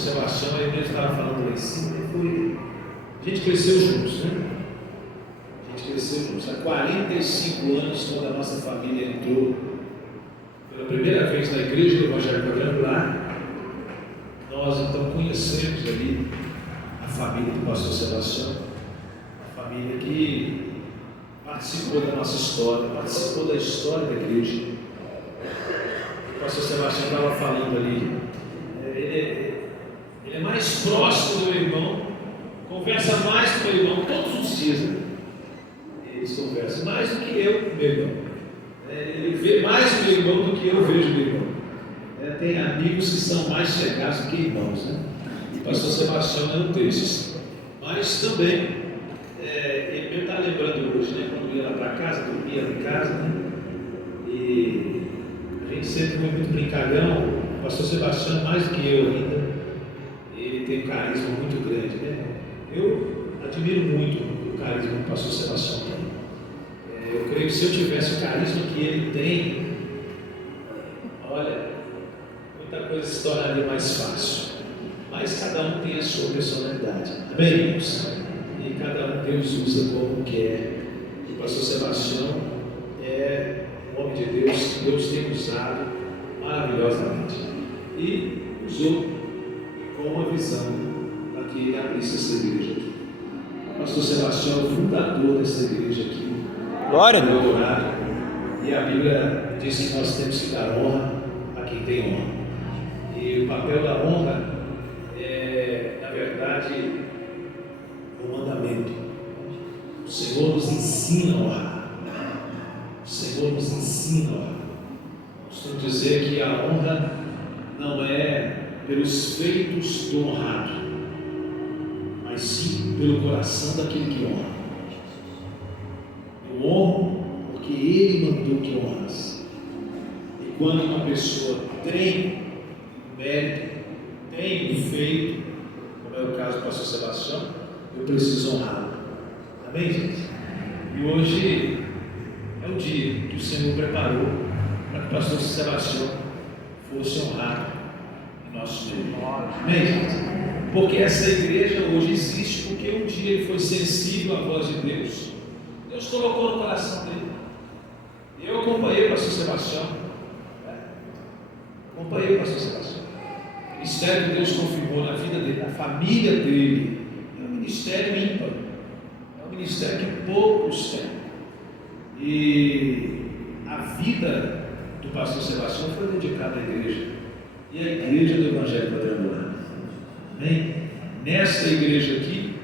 Sebastião, ele mesmo estava falando lá em cima, a gente cresceu juntos, né? A gente cresceu juntos. Há 45 anos, quando a nossa família entrou pela primeira vez na igreja do Evangelho Quadrangular, nós então conhecemos ali a família do pastor Sebastião, a família que participou da nossa história, participou da história da igreja. O pastor Sebastião estava falando ali, ele é mais próximo do meu irmão, conversa mais com o meu irmão todos os dias, né? Eles conversam mais do que eu, meu irmão. Ele vê mais o meu irmão do que eu vejo o meu irmão. Tem amigos que são mais chegados do que irmãos, né? O pastor Sebastião é um desses. Mas também, ele está lembrando hoje, né? Quando ia lá para casa, dormia lá em casa, né? E a gente sempre foi muito brincalhão. O pastor Sebastião, mais do que eu ainda, ele tem um carisma muito grande, né? Eu admiro muito o carisma que o pastor Sebastião tem. Eu creio que se eu tivesse o carisma que ele tem, olha, muita coisa se tornaria mais fácil. Mas cada um tem a sua personalidade. Amém, irmãos? E cada um Deus usa como quer. O pastor Sebastião é um homem de Deus que Deus tem usado maravilhosamente. E usou com uma visão para que ele abrisse essa igreja aqui. O pastor Sebastião é o fundador dessa igreja aqui. Glória a Deus. E a Bíblia diz que nós temos que dar honra a quem tem honra. E o papel da honra é, na verdade, um mandamento. O Senhor nos ensina a honrar. O Senhor nos ensina a honrar. Costumo dizer que a honra não é pelos feitos do honrado, mas sim pelo coração daquele que honra. Eu honro porque Ele mandou que honrasse. E quando uma pessoa tem mérito, tem um feito, como é o caso do pastor Sebastião, eu preciso honrá-lo. Amém, gente? E hoje é o dia que o Senhor preparou para que o pastor Sebastião fosse honrado em nosso meio. Amém, gente? Porque essa igreja hoje existe porque um dia ele foi sensível à voz de Deus. Deus colocou no coração dele. Eu acompanhei o pastor Sebastião. Acompanhei o pastor Sebastião. O ministério que Deus confirmou na vida dele, na família dele, é um ministério ímpar. É um ministério que poucos têm. E a vida do pastor Sebastião foi dedicada à igreja. E à igreja do Evangelho Quadrangular. Amém? Nesta igreja aqui,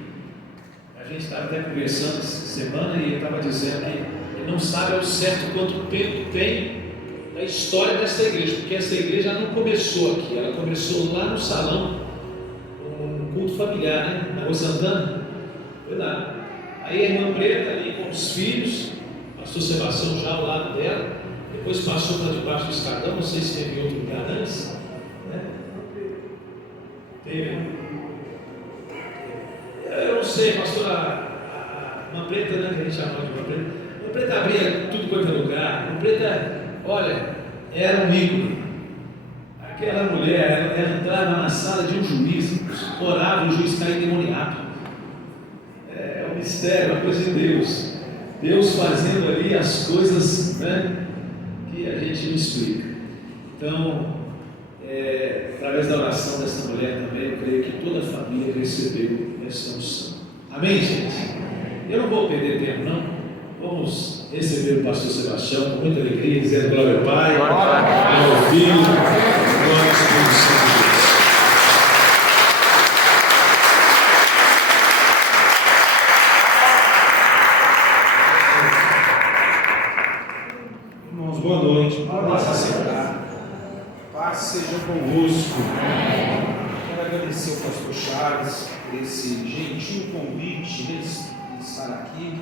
a gente estava até conversando essa semana e ele estava dizendo que ele não sabe ao certo quanto tempo tem da história dessa igreja, porque essa igreja não começou aqui, ela começou lá no salão, um culto familiar, né? Na Rua Santana. Foi lá. Aí a irmã Preta ali com os filhos, o pastor Sebastião já ao lado dela, depois passou para debaixo do escadão, não sei se teve outro lugar antes, né? Teve. Eu não sei, pastor, a irmã Preta, né, que a gente chama de irmã Preta. A irmã Preta abria tudo quanto é lugar. A irmã Preta, olha, era um ícone. Aquela mulher, ela entrava na sala de um juiz, orava, o juiz caía endemoniado. É um mistério, uma coisa de Deus. Deus fazendo ali as coisas, né, que a gente não explica. Então, através da oração dessa mulher também, eu creio que toda a família recebeu essa unção. Amém, gente? Eu não vou perder tempo, não. Vamos receber o pastor Sebastião com muita alegria, dizendo glória ao Pai, glória ao Filho, glória ao Espírito Santo. Irmãos, boa noite. Podem se sentar. Paz seja convosco. Quero agradecer ao pastor Chaves por esse gentil convite de estar aqui.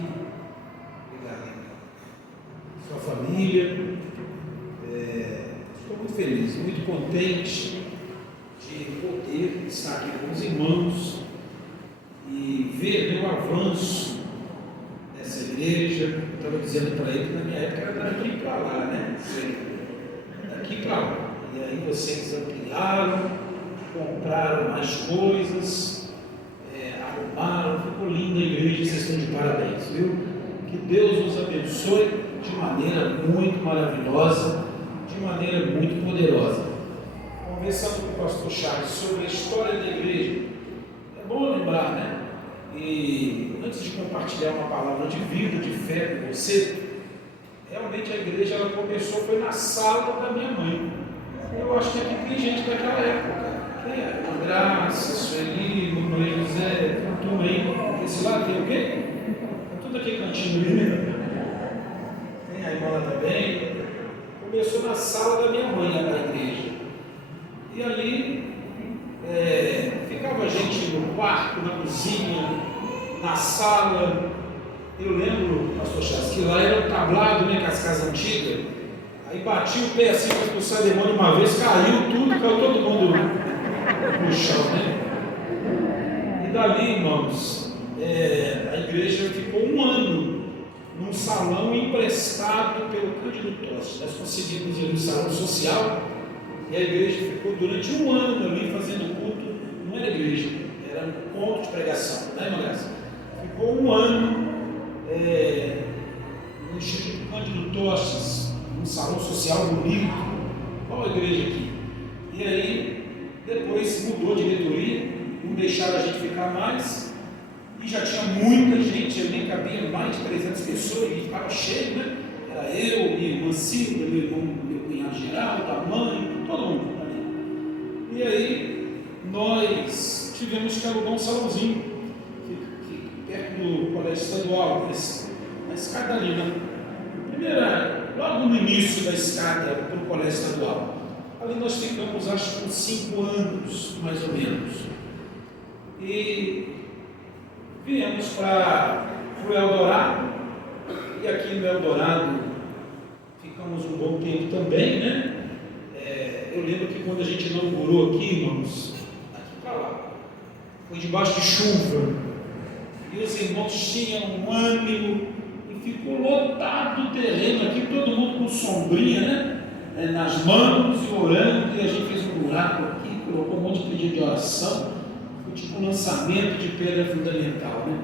Obrigado, sua família. Estou muito feliz, muito contente de poder estar aqui com os irmãos e ver o avanço dessa igreja. Eu estava dizendo para ele que na minha época era daqui para lá, né? Daqui para lá. E aí vocês ampliaram, compraram mais coisas, arrumaram, ficou linda a igreja, vocês estão de parabéns, viu? Que Deus os abençoe de maneira muito maravilhosa, de maneira muito poderosa. Conversando com o pastor Charles sobre a história da igreja, é bom lembrar, né? E antes de compartilhar uma palavra de vida, de fé com você, realmente a igreja ela começou, foi na sala da minha mãe. Eu acho que aqui tem gente daquela época. Quem é? Irmã Graça, Sueli, Maria José, turma aí. Esse lado tem o quê? Tudo aqui cantinho ali, né? Tem a irmã lá também. Começou na sala da minha mãe, na igreja. E ali ficava gente no quarto, na cozinha, na sala. Eu lembro, pastor Charles, que lá era um tablado, né, com as casas antigas. Aí bati o pé assim para expulsar demônio uma vez, caiu todo mundo no chão, né? E dali, irmãos, a igreja ficou um ano num salão emprestado pelo Cândido Tosse. Nós conseguimos ir no salão social e a igreja ficou durante um ano ali fazendo culto. Não era igreja, era um ponto de pregação, né, irmã Graça? Ficou um ano no Instituto Cândido Tosse, um salão social bonito, qual a igreja aqui? E aí, depois mudou a diretoria, não deixaram a gente ficar mais, e já tinha muita gente, ali cabia mais de 300 pessoas, e estava cheio, né? Era eu, minha irmã Cida, meu cunhado Geraldo, a mãe, todo mundo ali. E aí, nós tivemos que alugar um salãozinho, perto do colégio estadual, na escada ali, né? Logo no início da escada para o colégio estadual. Ali nós ficamos, acho que uns 5 anos, mais ou menos. E viemos para o Eldorado, e aqui no Eldorado ficamos um bom tempo também, né? Eu lembro que quando a gente inaugurou aqui, irmãos, aqui para lá, foi debaixo de chuva, e os irmãos tinham um ânimo, ficou lotado o terreno aqui, todo mundo com sombrinha, né? Nas mãos e orando, e a gente fez um buraco aqui, colocou um monte de pedido de oração, foi tipo um lançamento de pedra fundamental, né?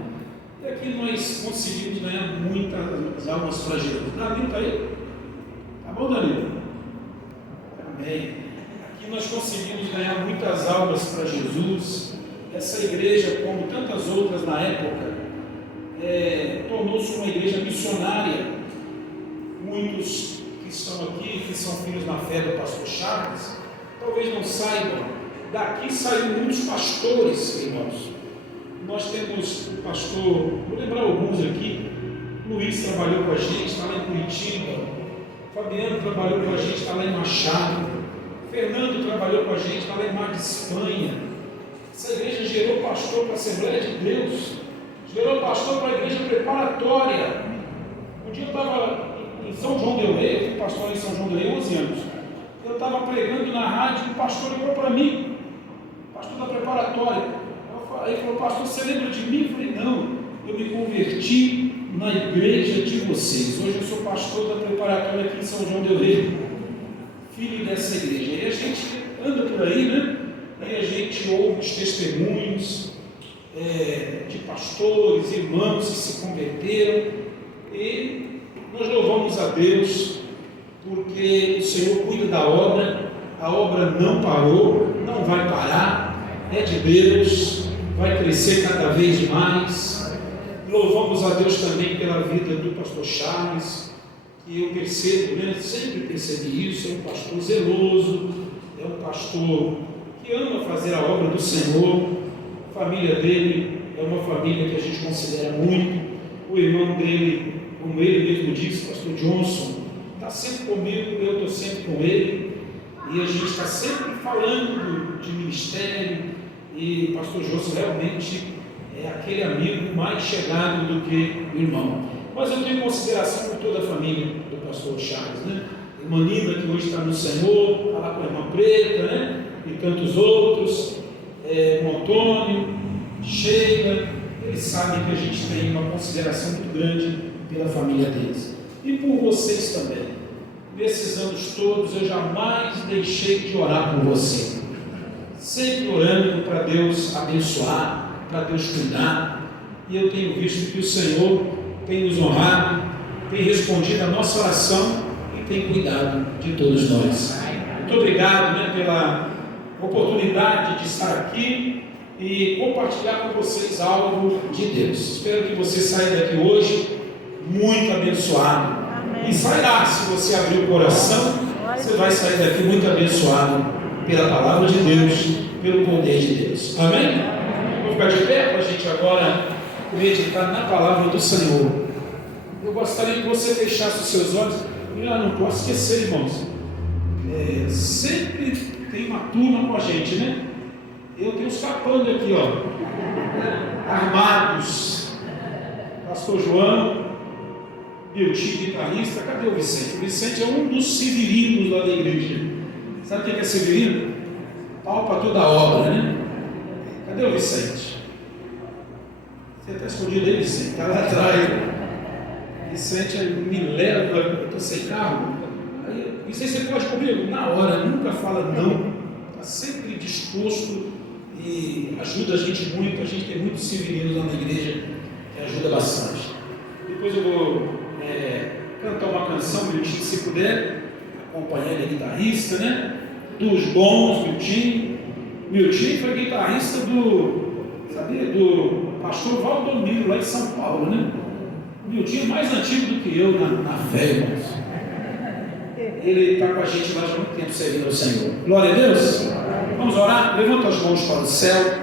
E aqui nós conseguimos ganhar muitas almas para Jesus. Danilo está aí? Tá bom, Danilo? Amém. Aqui nós conseguimos ganhar muitas almas para Jesus. Essa igreja, como tantas outras na época, tornou-se uma igreja missionária. Muitos que estão aqui, que são filhos na fé do pastor Charles, talvez não saibam, daqui saíram muitos pastores, irmãos. Nós temos o pastor, vou lembrar alguns aqui, Luiz trabalhou com a gente, está lá em Curitiba, Fabiano trabalhou com a gente, está lá em Machado, Fernando trabalhou com a gente, está lá em Mar de Espanha. Essa igreja gerou pastor para a Assembleia de Deus, gerou pastor para a igreja preparatória. Um dia eu estava em São João del Rei, eu fui pastor em São João del Rei 11 anos. Eu estava pregando na rádio e o pastor ligou para mim, pastor da preparatória. Aí ele falou: pastor, você lembra de mim? Eu falei: não, eu me converti na igreja de vocês. Hoje eu sou pastor da preparatória aqui em São João del Rei, filho dessa igreja. E a gente anda por aí, né? E a gente ouve os testemunhos de pastores, irmãos que se converteram, e nós louvamos a Deus porque o Senhor cuida da obra, a obra não parou, não vai parar, é de Deus, vai crescer cada vez mais. Louvamos a Deus também pela vida do pastor Charles, que eu percebo, né, sempre percebi isso, é um pastor zeloso, é um pastor que ama fazer a obra do Senhor. A família dele é uma família que a gente considera muito. O irmão dele, como ele mesmo disse, pastor Johnson, está sempre comigo, eu estou sempre com ele, e a gente está sempre falando de ministério, e o pastor Johnson realmente é aquele amigo mais chegado do que o irmão. Mas eu tenho consideração por toda a família do pastor Charles, né? Irmã Nina, que hoje está no Senhor, está lá com a irmã Preta, né? E tantos outros, o Antônio, Sheila, eles sabem que a gente tem uma consideração muito grande pela família deles. E por vocês também. Nesses anos todos eu jamais deixei de orar por você. sempre orando para Deus abençoar, para Deus cuidar, e eu tenho visto que o Senhor tem nos honrado, tem respondido a nossa oração e tem cuidado de todos nós. Muito obrigado, pela oportunidade de estar aqui e compartilhar com vocês algo de Deus. Espero que você saia daqui hoje muito abençoado. Amém. E sairá, se você abrir o coração, você vai sair daqui muito abençoado pela palavra de Deus, pelo poder de Deus. Amém? Vamos ficar de pé para a gente agora meditar na palavra do Senhor. Eu gostaria que você fechasse os seus olhos. Eu não posso esquecer, irmãos. Sempre tem uma turma com a gente, né? Eu tenho os capangas aqui, armados. Pastor João, meu tio guitarrista. Cadê o Vicente? O Vicente é um dos severinos lá da igreja. Sabe o que é severino? Pau para toda a obra, né? Cadê o Vicente? Você está escondido aí, Vicente? Está lá atrás. Vicente me leva, eu estou sem carro. Aí, Vicente, você pode comigo? Na hora, nunca fala não. Está sempre disposto e ajuda a gente muito. A gente tem muitos severinos lá na igreja que ajuda bastante. Depois eu vou cantar uma canção, Miltinho, se puder, acompanhar ele, guitarrista, né? Dos bons, Miltinho. Miltinho foi guitarrista do pastor Valdomiro, lá em São Paulo, né? O Miltinho é mais antigo do que eu na fé, irmãos. Ele está com a gente lá há muito tempo servindo ao Senhor. Glória a Deus. Vamos orar? Levanta as mãos para o céu.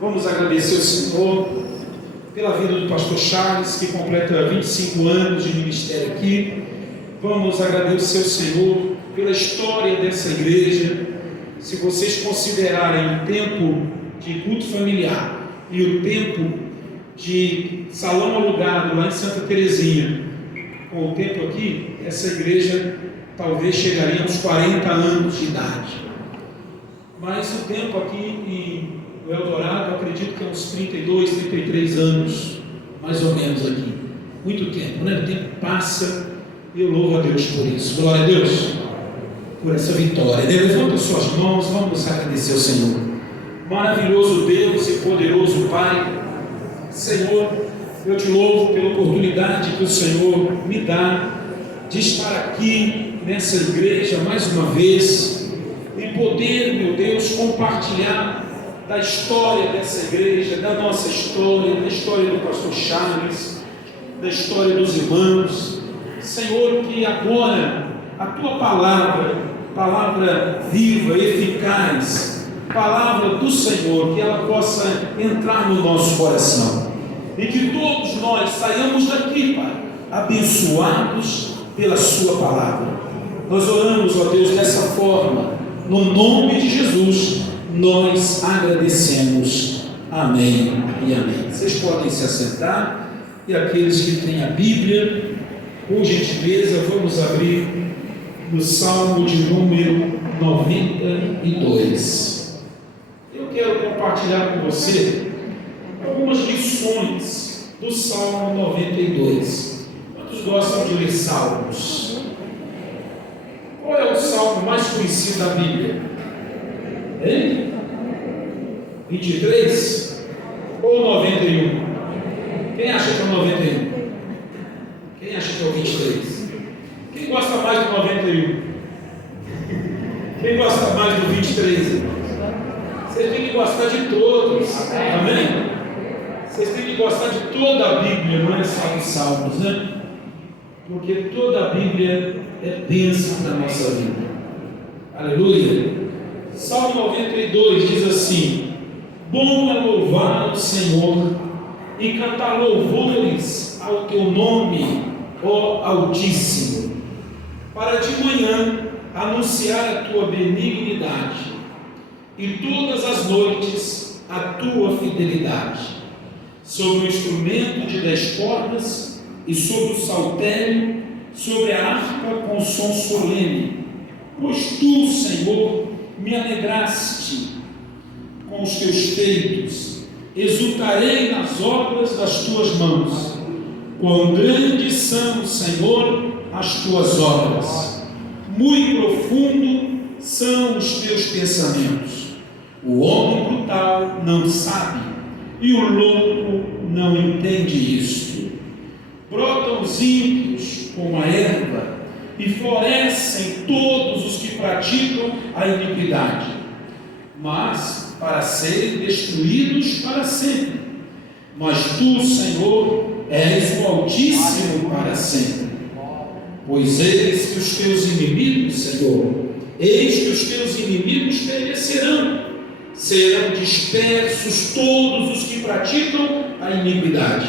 Vamos agradecer ao Senhor pela vida do pastor Charles, que completa 25 anos de ministério aqui. Vamos agradecer ao Senhor pela história dessa igreja. Se vocês considerarem o tempo de culto familiar e o tempo de salão alugado lá em Santa Terezinha, com o tempo aqui, essa igreja talvez chegaria aos 40 anos de idade. Mas o tempo aqui em Eldorado, eu acredito que é uns 32, 33 anos, mais ou menos aqui. Muito tempo, né? O tempo passa e eu louvo a Deus por isso. Glória a Deus por essa vitória. Levanta suas mãos, vamos agradecer ao Senhor. Maravilhoso Deus e poderoso Pai, Senhor, eu te louvo pela oportunidade que o Senhor me dá de estar aqui nessa igreja mais uma vez e poder, meu Deus, compartilhar da história dessa igreja, da nossa história, da história do pastor Charles, da história dos irmãos. Senhor, que agora a tua palavra viva, eficaz, palavra do Senhor, que ela possa entrar no nosso coração e que todos nós saiamos daqui, Pai, abençoados pela sua palavra. Nós oramos, ó Deus, dessa forma, no nome de Jesus, nós agradecemos. Amém e amém. Vocês podem se assentar, e aqueles que têm a Bíblia, por gentileza, vamos abrir no Salmo de número 92. Eu quero compartilhar com você algumas lições do Salmo 92. Quantos gostam de ler salmos? Qual é o salmo mais conhecido da Bíblia? Hein? 23 ou 91? Quem acha que é o 91? Quem acha que é o 23? Quem gosta mais do 91? Quem gosta mais do 23? Vocês têm que gostar de todos. Amém? Vocês têm que gostar de toda a Bíblia, não é só dos salmos, né? Porque toda a Bíblia é bênção na nossa vida. Aleluia. Salmo 92 diz assim: bom é louvar o Senhor e cantar louvores ao teu nome, ó Altíssimo, para de manhã anunciar a tua benignidade e todas as noites a tua fidelidade, sobre o instrumento de 10 cordas e sobre o saltério, sobre a harpa com som solene, pois tu, Senhor, me alegraste com os teus feitos, exultarei nas obras das tuas mãos. Quão grandes são, Senhor, as tuas obras, muito profundo são os teus pensamentos. O homem brutal não sabe, e o louco não entende isto. Brotam os ímpios como a erva, e florescem todos os que praticam a iniquidade, mas para serem destruídos para sempre. Mas tu, Senhor, és o Altíssimo para sempre. Pois eis que os teus inimigos, Senhor, eis que os teus inimigos perecerão, serão dispersos todos os que praticam a iniquidade.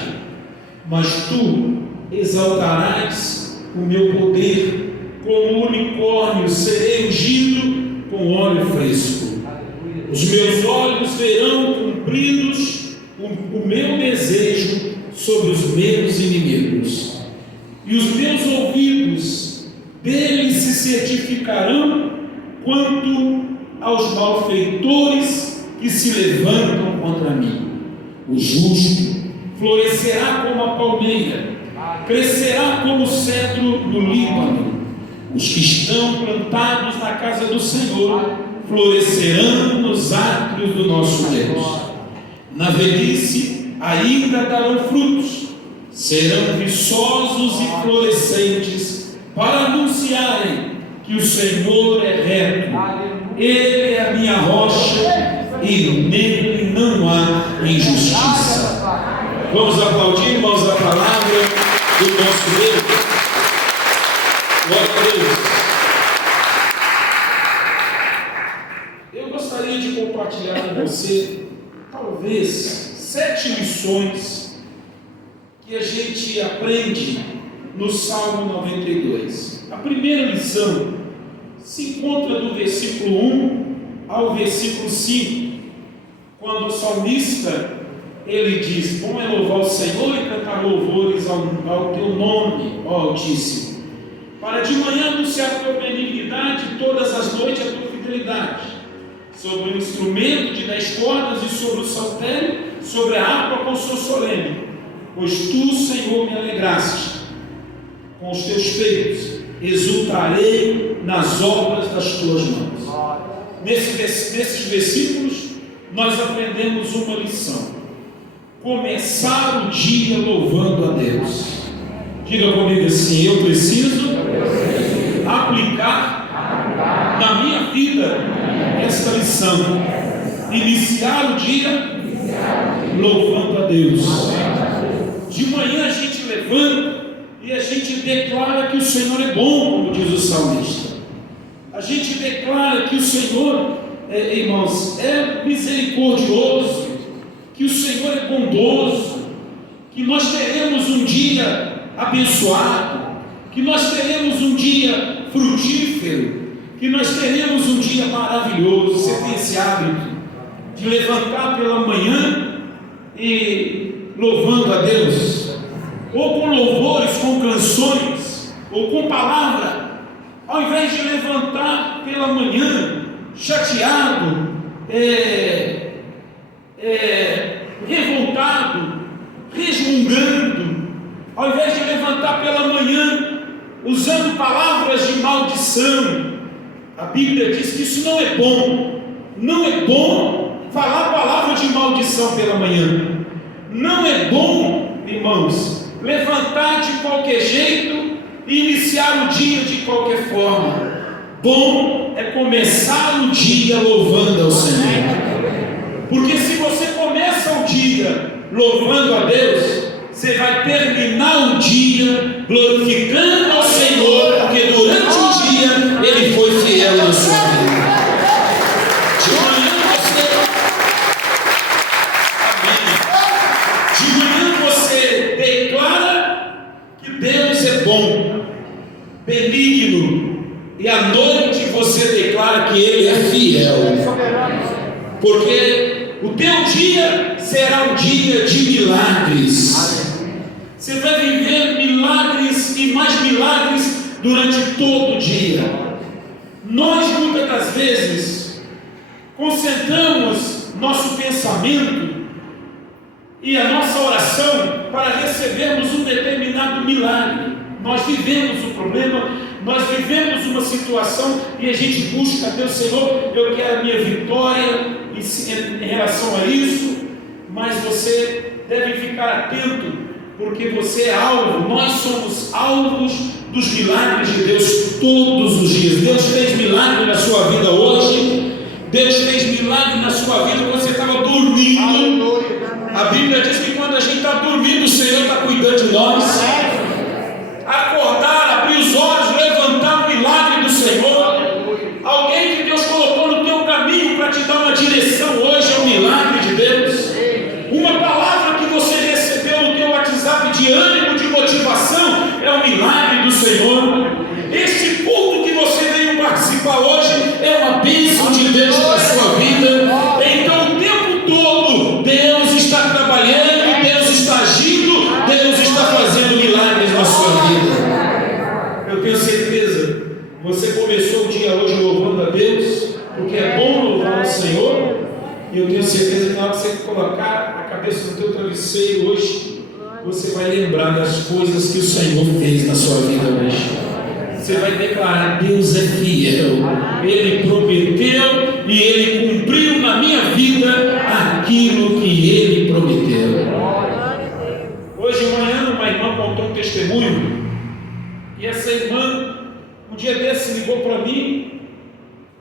Mas tu exaltarás o meu poder, como unicórnio serei ungido com óleo fresco. Os meus olhos verão cumpridos o meu desejo sobre os meus inimigos, e os meus ouvidos deles se certificarão quanto aos malfeitores que se levantam contra mim. O justo florescerá como a palmeira, crescerá como o cedro do Líbano. Os que estão plantados na casa do Senhor florescerão nos átrios do nosso Deus. Na velhice ainda darão frutos, serão viçosos e florescentes, para anunciarem que o Senhor é reto, Ele é a minha rocha, e nele não há injustiça. Vamos aplaudir, irmãos, a palavra do nosso Deus. Glória a Deus. Eu gostaria de compartilhar com você, talvez, 7 lições que a gente aprende no Salmo 92. A primeira lição se encontra do versículo 1 ao versículo 5, quando o salmista ele diz: bom é louvar o Senhor e cantar louvores ao teu nome, ó Altíssimo, para de manhã anunciar a tua benignidade, todas as noites a tua fidelidade, sobre o instrumento de 10 cordas e sobre o saltério, sobre a harpa com som solene, pois tu, Senhor, me alegraste com os teus feitos, exultarei nas obras das tuas mãos. Nesses versículos nós aprendemos uma lição: começar o dia louvando a Deus. Diga comigo assim: eu preciso aplicar na minha vida esta lição, iniciar o dia louvando a Deus. De manhã a gente levanta e a gente declara que o Senhor é bom, como diz o salmista. A gente declara que o Senhor, irmãos, é misericordioso, que o Senhor é bondoso, que nós teremos um dia abençoado, que nós teremos um dia frutífero, que nós teremos um dia maravilhoso. Você tem esse hábito de levantar pela manhã e louvando a Deus, ou com louvores, com canções, ou com palavra, ao invés de levantar pela manhã chateado, revoltado, resmungando, ao invés de levantar pela manhã usando palavras de maldição. A Bíblia diz que isso não é bom. Não é bom falar palavras de maldição pela manhã. Não é bom, irmãos, levantar de qualquer jeito e iniciar o dia de qualquer forma. Bom é começar o dia louvando ao Senhor. Porque se você começa o dia louvando a Deus, você vai terminar o dia glorificando ao Senhor, porque durante o dia Ele foi fiel na sua vida. De manhã você declara que Deus é bom, benigno, e à noite você declara que Ele é fiel, porque o teu dia será um dia de milagres. Você vai viver milagres e mais milagres durante todo o dia. Nós muitas das vezes concentramos nosso pensamento e a nossa oração para recebermos um determinado milagre. Nós vivemos um problema, nós vivemos uma situação e a gente busca a Deus: Senhor, eu quero a minha vitória, em relação a isso, mas você deve ficar atento, porque você é alvo, nós somos alvos dos milagres de Deus todos os dias. Deus fez milagre na sua vida hoje, Deus fez milagre na sua vida quando você estava dormindo. A Bíblia diz que quando a gente está dormindo, o Senhor está cuidando de nós. Acordar, abrir os olhos, levantar o milagre do Senhor. Alguém que Deus colocou no teu caminho para te dar uma direção hoje é um milagre de Deus. Uma palavra que você recebeu no teu WhatsApp de ânimo, de motivação, é um milagre do Senhor. Este culto que você veio participar hoje é uma bênção de Deus para a sua vida. Então o tempo todo Deus está trabalhando, Deus está agindo, Deus está fazendo milagres na sua vida. Eu tenho certeza, você começou o dia hoje louvando a Deus, porque é bom louvar o Senhor. E eu tenho certeza que na hora que você colocar a cabeça no teu travesseiro hoje, você vai lembrar das coisas que o Senhor fez na sua vida hoje. Você vai declarar: Deus é fiel, Ele prometeu e Ele cumpriu na minha vida aquilo que Ele prometeu. Hoje de manhã uma irmã contou um testemunho, e essa irmã um dia desse ligou para mim,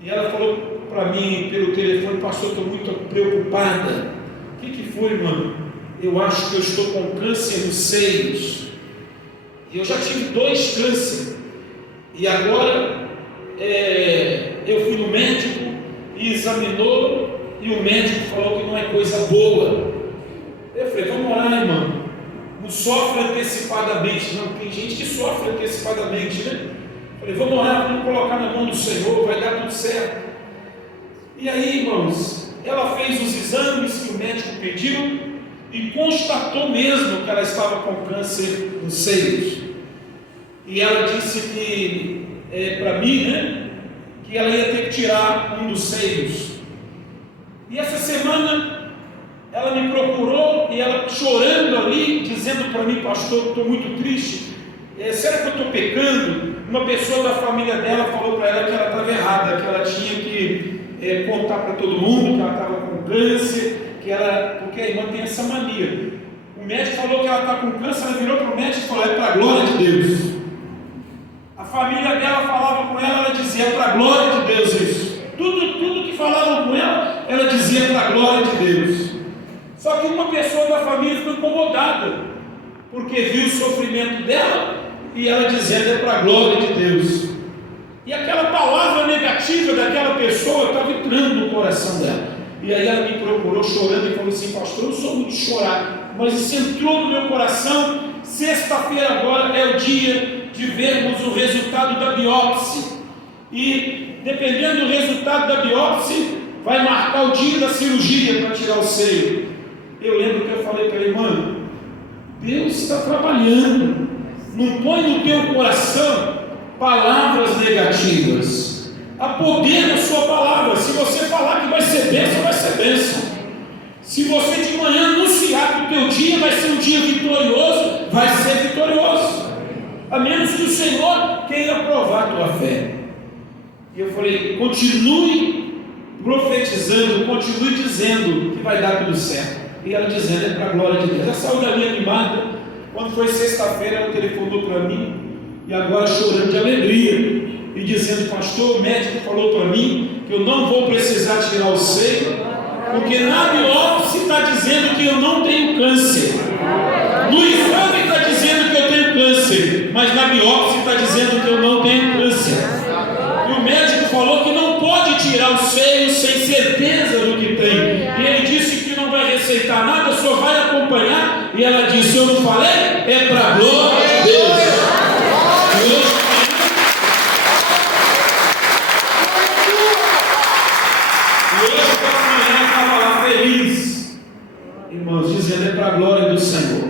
e ela falou para mim pelo telefone: pastor, estou muito preocupada. O que foi, irmã? Eu acho que eu estou com câncer nos seios. E eu já tive 2 cânceres. E agora eu fui no médico e examinou, e o médico falou que não é coisa boa. Eu falei: vamos orar, irmã. Não sofre antecipadamente. Não, tem gente que sofre antecipadamente, né? Eu falei: vamos orar, vamos colocar na mão do Senhor, vai dar tudo certo. E aí, irmãos, ela fez os exames que o médico pediu e constatou mesmo que ela estava com câncer nos seios. E ela disse que, para mim, né, que ela ia ter que tirar um dos seios. E essa semana ela me procurou e ela chorando ali, dizendo para mim: pastor, estou muito triste. Será que eu estou pecando? Uma pessoa da família dela falou para ela que ela estava errada, que ela tinha que contar para todo mundo que ela estava com câncer, porque a irmã tem essa mania. O médico falou que ela está com câncer, ela virou para o médico e falou: é para a glória de Deus. A família dela falava com ela, ela dizia: é para a glória de Deus isso. Tudo que falavam com ela, ela dizia: para a glória de Deus. Só que uma pessoa da família ficou incomodada, porque viu o sofrimento dela e ela dizendo: é para a glória de Deus. E aquela palavra negativa daquela pessoa estava entrando no coração dela. E aí ela me procurou chorando e falou assim: pastor, eu não sou muito de chorar, mas isso entrou no meu coração. Sexta-feira agora é o dia de vermos o resultado da biópsia. E dependendo do resultado da biópsia, vai marcar o dia da cirurgia para tirar o seio. Eu lembro que eu falei para a irmã: Deus está trabalhando. Não põe no teu coração palavras negativas. Há poder na sua palavra. Se você falar que vai ser bênção, vai ser bênção. Se você de manhã anunciar que o teu dia vai ser um dia vitorioso, vai ser vitorioso. A menos que o Senhor queira provar a tua fé. E eu falei: continue profetizando, continue dizendo que vai dar tudo certo. E ela dizendo: é para a glória de Deus. Ela saiu dali animada. Quando foi sexta-feira, ela telefonou para mim, e agora chorando de alegria, e dizendo: pastor, o médico falou para mim que eu não vou precisar tirar o seio, porque na biópsia está dizendo que eu não tenho câncer. No exame está dizendo que eu tenho câncer, mas na biópsia está dizendo que eu não tenho câncer. E o médico falou que não pode tirar o seio sem certeza do que tem. E ele disse que não vai receitar nada, só vai acompanhar. E ela disse: eu não falei? É para a glória de Deus. E hoje pela manhã eu estava lá feliz, irmãos, dizendo: é para a glória do Senhor.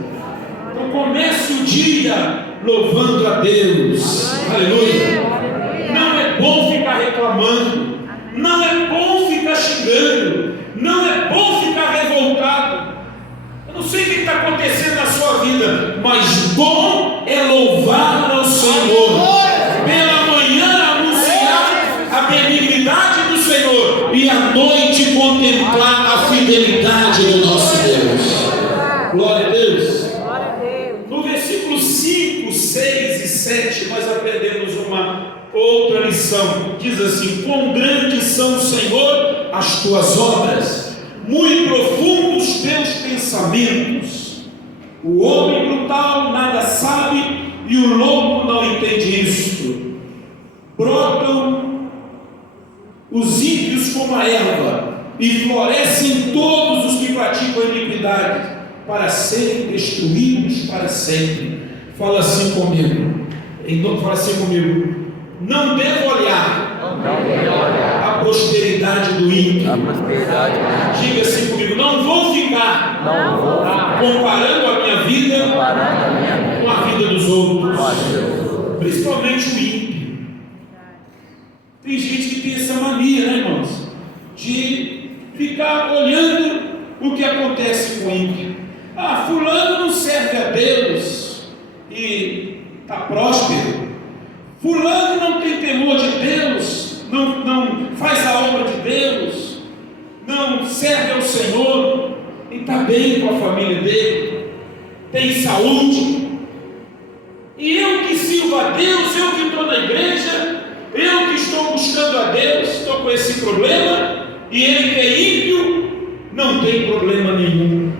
Então comece o dia louvando a Deus. Aleluia. Não é bom ficar reclamando, não é bom ficar xingando, não é bom ficar revoltado. Eu não sei o que está acontecendo na sua vida, mas bom é louvar ao Senhor. Pela manhã anunciar a benignidade do Senhor, e à noite contemplar contemplar a fidelidade do nosso Deus. Glória a Deus. No versículo 5, 6 e 7, nós aprendemos uma outra lição. Diz assim: quão grandes são, Senhor, as tuas obras, muito profundos teus pensamentos. O homem brutal nada sabe, e o louco não entende isto. Brotam os ímpios como a erva, e florescem todos os que praticam a iniquidade, para serem destruídos para sempre. Fala assim comigo. Fala assim comigo. Não devo olhar a prosperidade do ímpio. Diga assim comigo: não vou ficar comparando a minha vida com a vida dos outros, principalmente o ímpio. Tem gente que tem essa mania, né, irmãos, de ficar olhando o que acontece com o ímpio. Fulano não serve a Deus e está próspero. Fulano não tem temor de Deus, não faz a obra de Deus, não serve ao Senhor e está bem com a família dele, tem saúde. E eu que sirvo a Deus, eu que estou na igreja, eu que estou buscando a Deus, estou com esse problema, e ele que é ímpio não tem problema nenhum.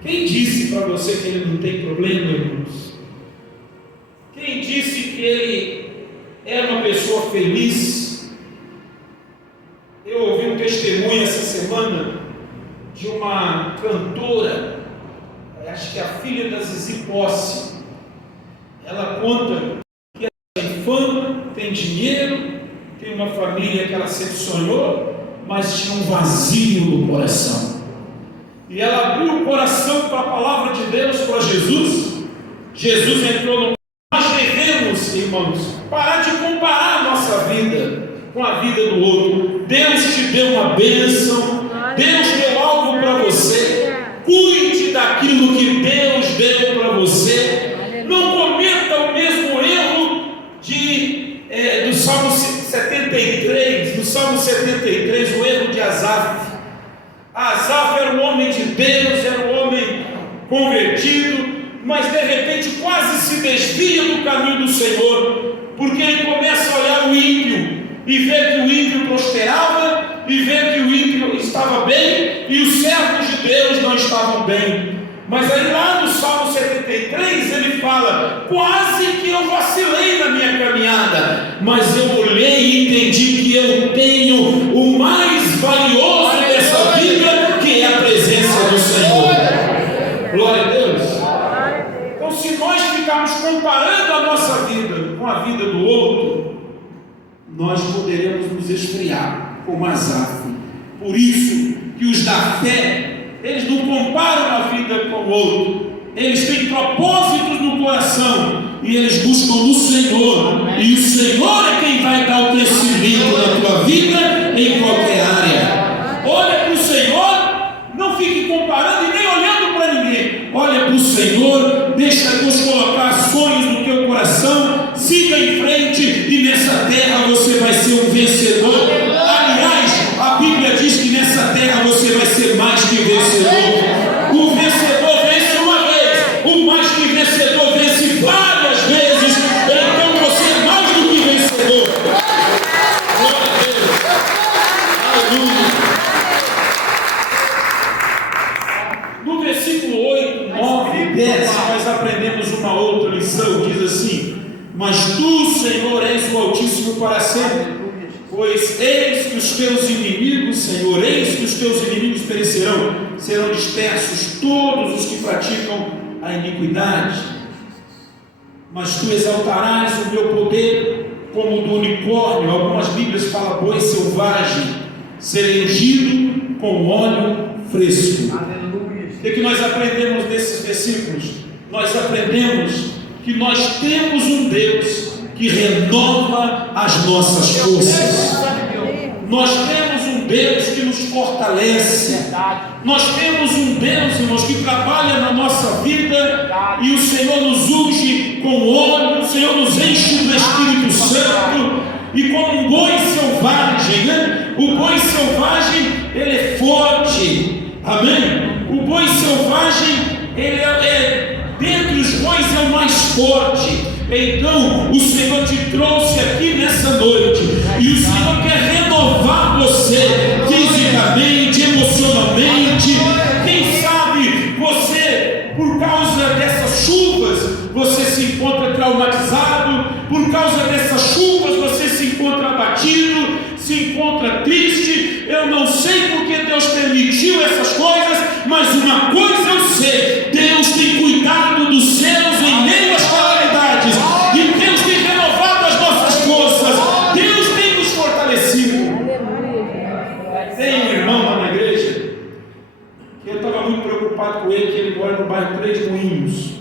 Quem disse para você que ele não tem problema, irmãos? Quem disse que ele era uma pessoa feliz? Eu ouvi um testemunho essa semana de uma cantora, acho que é a filha da Zizi Posse. Ela conta que ela tem fama, tem dinheiro, tem uma família que ela sempre sonhou, mas tinha um vazio no coração. E ela abriu o coração para a palavra de Deus, para Jesus. Jesus entrou no... Nós devemos, irmãos, parar de comparar a nossa vida com a vida do outro. Deus te deu uma bênção, Deus deu algo para você. Cuide daquilo que Deus deu para você. Não cometa o mesmo erro do Salmo 73, do Salmo 73, o erro de Asaf. Asaf era um homem de Deus, era um homem convertido, mas de repente quase se desvia do caminho do Senhor, porque ele começa a olhar o ímpio e ver que o ímpio prosperava, e ver que o ímpio estava bem e os servos de Deus não estavam bem. Mas aí lá no Salmo 73 ele fala: quase que eu vacilei na minha caminhada, mas eu olhei e entendi que eu tenho o mais valioso dessa vida, que é a presença do Senhor. Glória a Deus. Então, se nós ficarmos comparando a nossa vida com a vida do outro, nós poderemos nos esfriar como Asaf. Por isso que os da fé, eles não comparam a vida com o outro, eles têm propósitos no coração e eles buscam no Senhor. E o Senhor é quem vai dar o crescimento na tua vida em qualquer área. Olha para o Senhor, não fique comparando e nem olhando para ninguém. Olha para o Senhor, deixa Deus colocar sonhos no teu coração, siga em frente e nessa terra você vai ser um vencedor. Aliás, a Bíblia diz que nessa terra você vai ser mais que vencedor. O vencedor vence uma vez, o mais que vencedor vence várias vezes. Então você é mais do que vencedor. Glória a Deus. Aleluia. No versículo 8, 9 e 10 nós aprendemos uma outra lição. Diz assim: mas tu, Senhor, és o Altíssimo para sempre. Pois eis que os teus inimigos, Senhor, eis que os teus inimigos perecerão, serão dispersos todos os que praticam a iniquidade. Mas tu exaltarás o meu poder como o do unicórnio. Algumas Bíblias falam boi selvagem, ser ungido com óleo fresco. Aleluia. O que nós aprendemos nesses versículos? Nós aprendemos que nós temos um Deus que renova as nossas forças. Nós temos um Deus que nos fortalece. Nós temos um Deus, irmãos, que trabalha na nossa vida, e o Senhor nos unge com óleo, o Senhor nos enche do Espírito Santo, e como um boi selvagem, né? O boi selvagem, ele é forte, amém? O boi selvagem, ele dentre os bois é o mais forte. Então o Senhor te trouxe aqui nessa noite, e o Senhor quer renovar você fisicamente, emocionalmente. Quem sabe você, por causa dessas chuvas, você se encontra traumatizado, por causa dessas chuvas você se encontra abatido, se encontra triste. Eu não sei porque Deus permitiu essas coisas, mas uma coisa eu sei: Deus tem cuidado dos seus em meio às calamidades, e Deus tem renovado as nossas forças, Deus tem nos fortalecido. Tem um irmão lá na igreja que eu estava muito preocupado com ele, que ele mora no bairro Três Moinhos,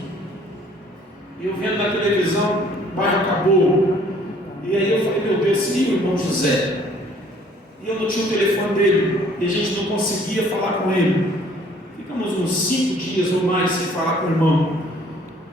e eu vendo na televisão, o bairro acabou, e aí eu falei: meu Deus, sim, o irmão José. E eu não tinha o telefone dele, e a gente não conseguia falar com ele. Ficamos uns 5 dias ou mais sem falar com o irmão.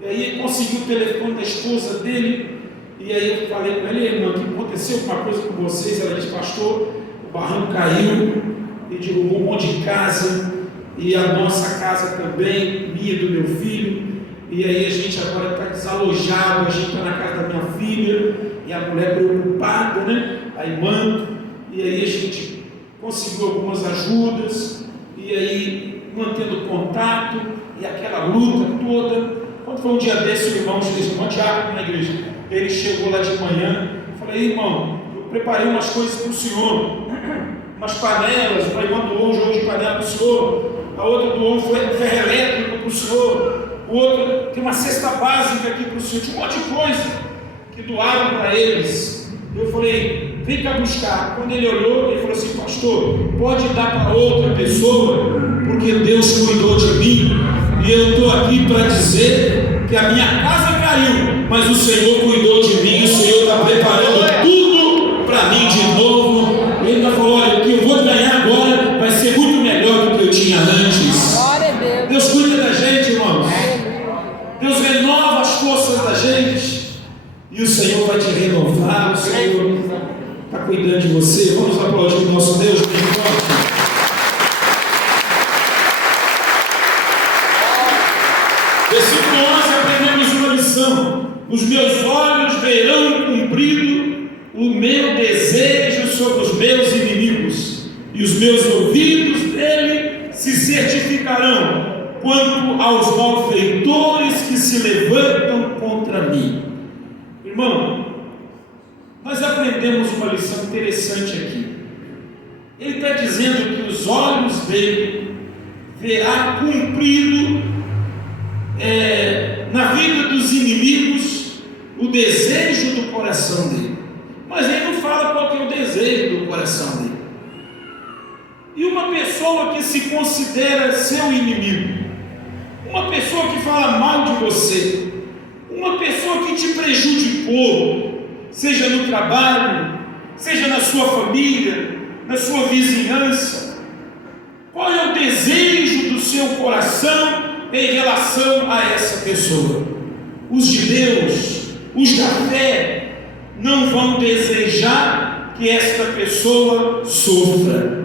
E aí ele conseguiu o telefone da esposa dele, e aí eu falei com ele: irmão, que aconteceu alguma coisa com vocês? Ela disse: pastor, o barranco caiu e derrubou um monte de casa, e a nossa casa também, minha e do meu filho. E aí a gente agora está desalojado, a gente está na casa da minha filha, e a mulher preocupada, né? A irmã. E aí a gente conseguiu algumas ajudas, e aí mantendo contato, e aquela luta toda. Quando foi um dia desse, o irmão diácono na igreja, ele chegou lá de manhã, eu falei: irmão, eu preparei umas coisas para o senhor, umas panelas, uma irmã doou um jogo de panela para o senhor, a outra doou um ferro elétrico para o senhor, o outro tem uma cesta básica aqui para o senhor, tinha um monte de coisa que doaram para eles. Eu falei: vem cá buscar. Quando ele olhou, ele falou assim: pastor, pode dar para outra pessoa, porque Deus cuidou de mim, e eu estou aqui para dizer que a minha casa caiu, mas o Senhor cuidou de mim, e o Senhor está preparando tudo para mim de novo. Ele ainda falou: olha, o que eu vou ganhar agora vai ser muito melhor do que eu tinha antes. Glória a Deus. Deus cuida da gente, irmãos. Deus renova as forças da gente, e o Senhor vai te renovar. O Senhor está cuidando de você. Vamos aplaudir o nosso Deus. Versículo 11, aprendemos uma lição: os meus olhos verão cumprido o meu desejo sobre os meus inimigos, e os meus ouvidos dele se certificarão quanto aos malfeitores que se levantam contra mim. Irmão, nós aprendemos uma lição interessante aqui. Ele está dizendo que os olhos dele verá cumprido na vida dos inimigos o desejo do coração dele. Mas ele não fala qual que é o desejo do coração dele. E uma pessoa que se considera seu inimigo, uma pessoa que fala mal de você, uma pessoa que te prejudicou, seja no trabalho, seja na sua família, na sua vizinhança, qual é o desejo do seu coração em relação a essa pessoa? Os de Deus, os da fé, não vão desejar que esta pessoa sofra.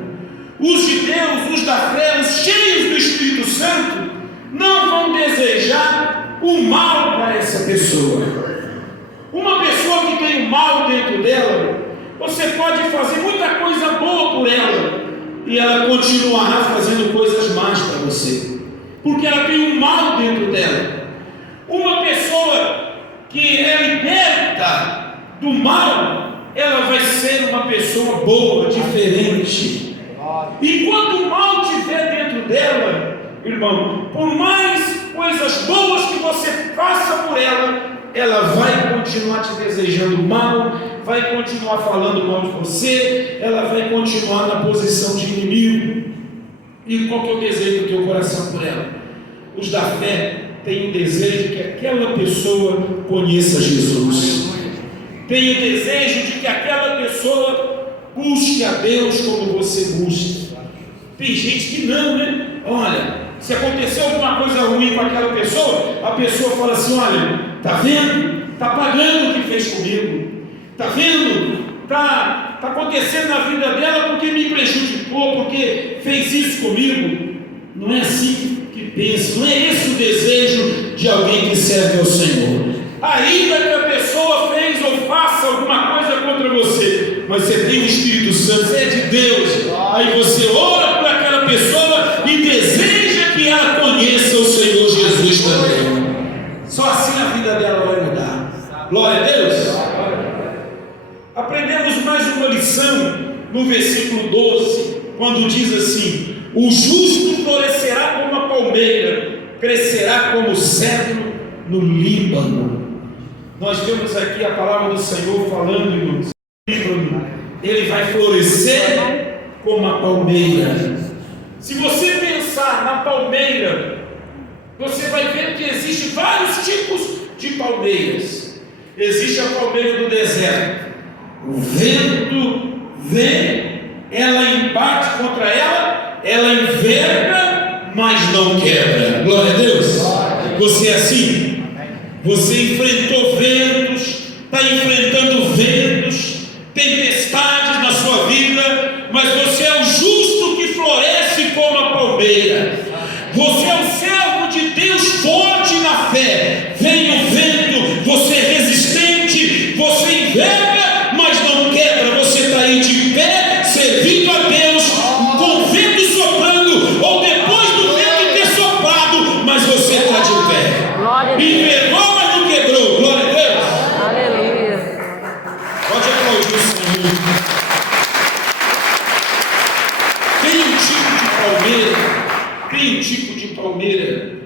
Os de Deus, os da fé, os cheios do Espírito Santo, não vão desejar o mal para essa pessoa. Uma pessoa que tem o mal dentro dela, você pode fazer muita coisa boa por ela, e ela continuará fazendo coisas más para você, porque ela tem um mal dentro dela. Uma pessoa que é liberta do mal, ela vai ser uma pessoa boa, diferente. Enquanto o mal estiver dentro dela, irmão, por mais coisas boas que você faça por ela, ela vai continuar te desejando mal, vai continuar falando mal de você, ela vai continuar na posição de inimigo. E qual que é o desejo do teu coração por ela? Os da fé têm o desejo que aquela pessoa conheça Jesus, tem o desejo de que aquela pessoa busque a Deus como você busca. Tem gente que não, né? Olha, se aconteceu alguma coisa ruim com aquela pessoa, a pessoa fala assim: olha, tá vendo? Tá pagando o que fez comigo, tá vendo? Tá acontecendo na vida dela porque me prejudicou, porque fez isso comigo. Não é assim que pensa, não é esse o desejo de alguém que serve ao Senhor. Ainda que a pessoa fez ou faça alguma coisa contra você, mas você tem o Espírito Santo, você é de Deus, aí você ora por aquela pessoa e deseja que ela conheça o Senhor Jesus também. Só assim a vida dela vai mudar. Glória a Deus. Aprendemos mais uma lição no versículo 12, quando diz assim: o justo florescerá como a palmeira, crescerá como o cedro no Líbano. Nós vemos aqui a palavra do Senhor falando no Líbano, ele vai florescer como a palmeira. Se você pensar na palmeira, você vai ver que existem vários tipos de palmeiras. Existe a palmeira do deserto. O vento vem, ela embate contra ela, ela enverga, mas não quebra. Glória a Deus. Você é assim? Você enfrentou ventos, está enfrentando ventos, tempestades na sua vida, mas você é o justo que floresce como a palmeira. Você é o servo de Deus forte na fé. Vem o vento, você é resistente, você enverga, mas não quebra. Você está aí de pé, servindo a Deus, com o vento soprando, ou depois do vento ter soprado, mas você está de pé. Envergou, mas não quebrou. Glória a Deus. Aleluia. Pode aplaudir o Senhor. Tem um tipo de palmeira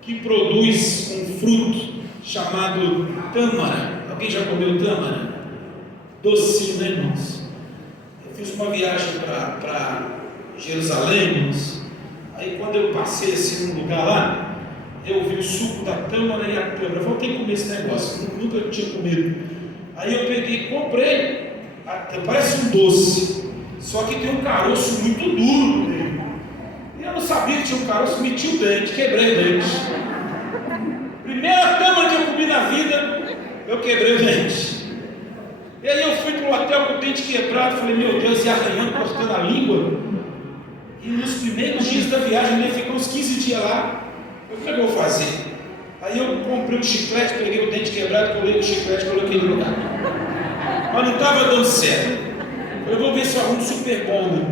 que produz um fruto chamado tâmara. Alguém já comeu tâmara? Docinho, né, irmãos? Eu fiz uma viagem para Jerusalém, irmãos. Aí quando eu passei assim num lugar lá, eu vi o suco da tâmara e a tâmara. Eu falei, tem que comer esse negócio, eu nunca tinha comido. Aí eu peguei e comprei. Parece um doce, só que tem um caroço muito duro nele. E eu não sabia que tinha um caroço, meti o dente, quebrei o dente. Primeira tâmara que eu comi na vida, eu quebrei o dente. E aí eu fui para o hotel com o dente quebrado, falei, meu Deus, e arranhando, cortando a língua. E nos primeiros dias da viagem, ele ficou uns 15 dias lá. Eu falei, o que eu vou fazer? Aí eu comprei um chiclete, peguei o dente quebrado, colei o chiclete e coloquei no lugar. Mas não estava dando certo. Eu vou ver se eu arrumo super bom, né?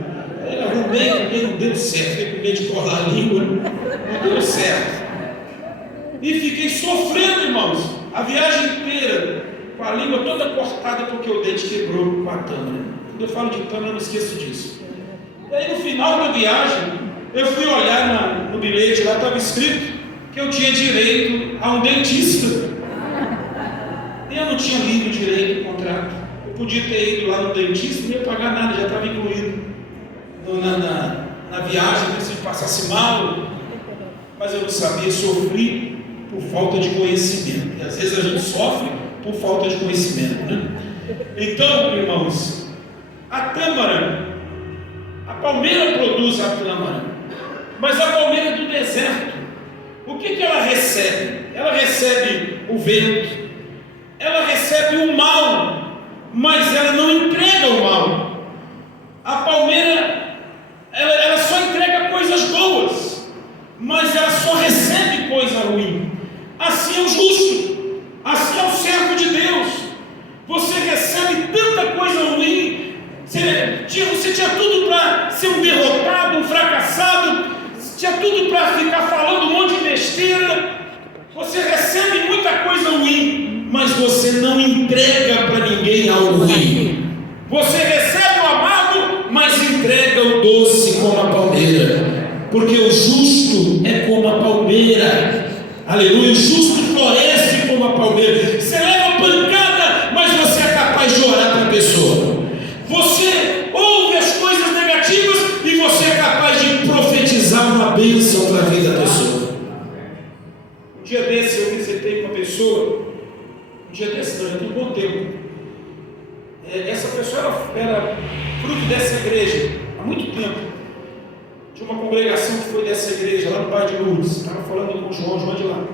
Aí eu arrumei, não deu certo. Fiquei com medo de colar a língua, não deu certo. E fiquei sofrendo, irmãos, a viagem inteira, com a língua toda cortada porque o dente quebrou com a tâmara. Quando eu falo de tâmara, eu não esqueço disso. E aí no final da viagem, eu fui olhar no bilhete, lá estava escrito que eu tinha direito a um dentista. E eu não tinha lido direito o contrato. Eu podia ter ido lá no dentista, não ia pagar nada, já estava incluído na viagem, se passasse mal. Mas eu não sabia, sofri por falta de conhecimento. E às vezes a gente sofre por falta de conhecimento, né? Então, irmãos, a tâmara, a palmeira produz a tâmara, mas a palmeira do deserto, o que ela recebe? Ela recebe o vento, ela recebe o mal, mas ela não entrega o mal. A palmeira, ela só entrega coisas boas, mas ela só recebe coisa ruim. Assim é o justo, assim é o servo de Deus. Você recebe tanta coisa ruim, você tinha tudo para ser um derrotado, um fracassado, tinha tudo para ficar falando um monte de besteira. Você recebe muita coisa ruim, mas você não entrega para ninguém algo ruim. Você recebe o amargo, mas entrega o doce como a palmeira, porque o justo é como a palmeira. Aleluia, o justo floresce como a palmeira. Você leva pancada, mas você é capaz de orar para a pessoa. Você ouve as coisas negativas e você é capaz de profetizar uma bênção para a vida da pessoa. Um dia desse eu visitei uma pessoa, um dia desse não, já tem um bom tempo. Essa pessoa era fruto dessa igreja há muito tempo. De uma congregação que foi dessa igreja, lá no bairro de Lourdes. Estava falando com o João de lá.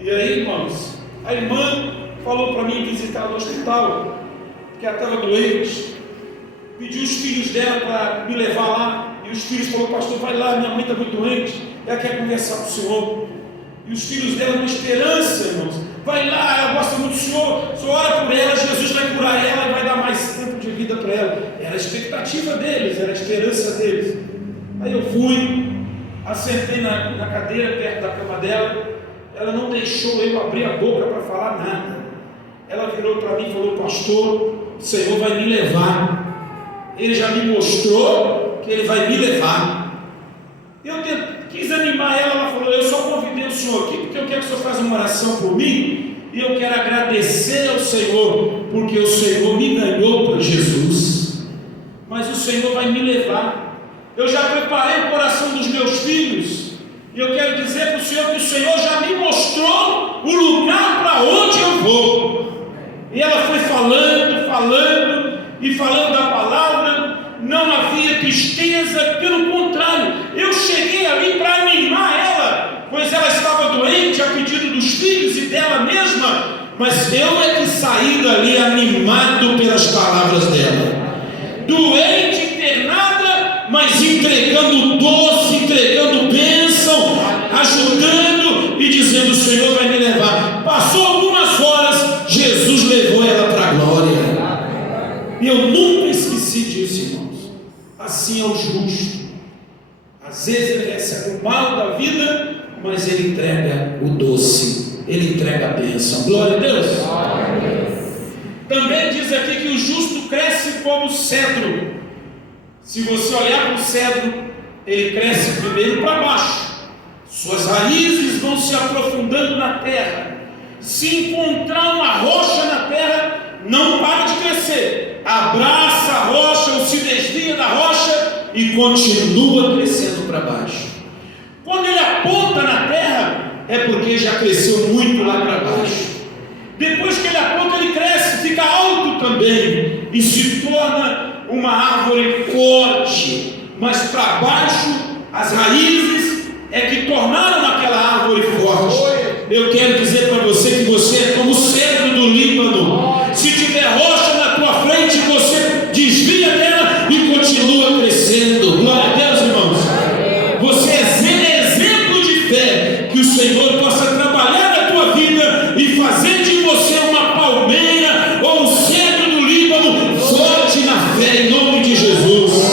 E aí, irmãos, a irmã falou para mim visitar no hospital, porque ela estava doente. pediu os filhos dela para me levar lá, e os filhos falaram: pastor, vai lá, minha mãe está muito doente, ela quer conversar com o senhor. E os filhos dela, uma esperança, irmãos, vai lá, ela gosta muito do senhor ora por ela, Jesus vai curar ela e vai dar mais tempo de vida para ela. Era a expectativa deles, era a esperança deles. Aí eu fui, assentei na cadeira perto da cama dela, ela não deixou eu abrir a boca para falar nada. Ela virou para mim e falou: pastor, o Senhor vai me levar, Ele já me mostrou que Ele vai me levar. Eu quis animar ela, ela falou: eu só convidei o senhor aqui porque eu quero que o senhor faça uma oração por mim, e eu quero agradecer ao Senhor, porque o Senhor me ganhou para Jesus, mas o Senhor vai me levar. Eu já preparei o coração dos meus filhos, e eu quero dizer para o Senhor que o Senhor já me mostrou o lugar para onde eu vou. E ela foi falando da palavra. Não havia tristeza, pelo contrário, eu cheguei ali para animar ela, pois ela estava doente a pedido dos filhos e dela mesma, mas eu é que saí dali animado pelas palavras dela, doente, internada, mas entregando doce, entregando bênção, ajudando e dizendo: o Senhor vai me levar. Passou algumas horas, Jesus levou ela para a glória, e eu nunca esqueci disso, irmãos. Assim é o justo, às vezes ele recebe o mal da vida, mas ele entrega o doce, ele entrega a bênção. Glória a Deus. Também diz aqui que o justo cresce como cedro. Se você olhar para o cedro, ele cresce primeiro para baixo, suas raízes vão se aprofundando na terra. Se encontrar uma rocha na terra, não para de crescer, abraça a rocha ou se desvia da rocha e continua crescendo para baixo. Quando ele aponta na terra, é porque já cresceu muito lá para baixo. Depois que ele aponta, ele cresce, fica alto também e se torna uma árvore forte, mas para baixo as raízes é que tornaram aquela árvore forte. Eu quero dizer para você que você é como o cedro do Líbano. Se tiver rocha na tua frente, você desvia dela e continua crescendo. Glória a Deus, irmãos. Você é exemplo de fé, que o Senhor possa trabalhar na tua vida e fazer de você uma palmeira ou um cedro do Líbano forte na fé, em nome de Jesus.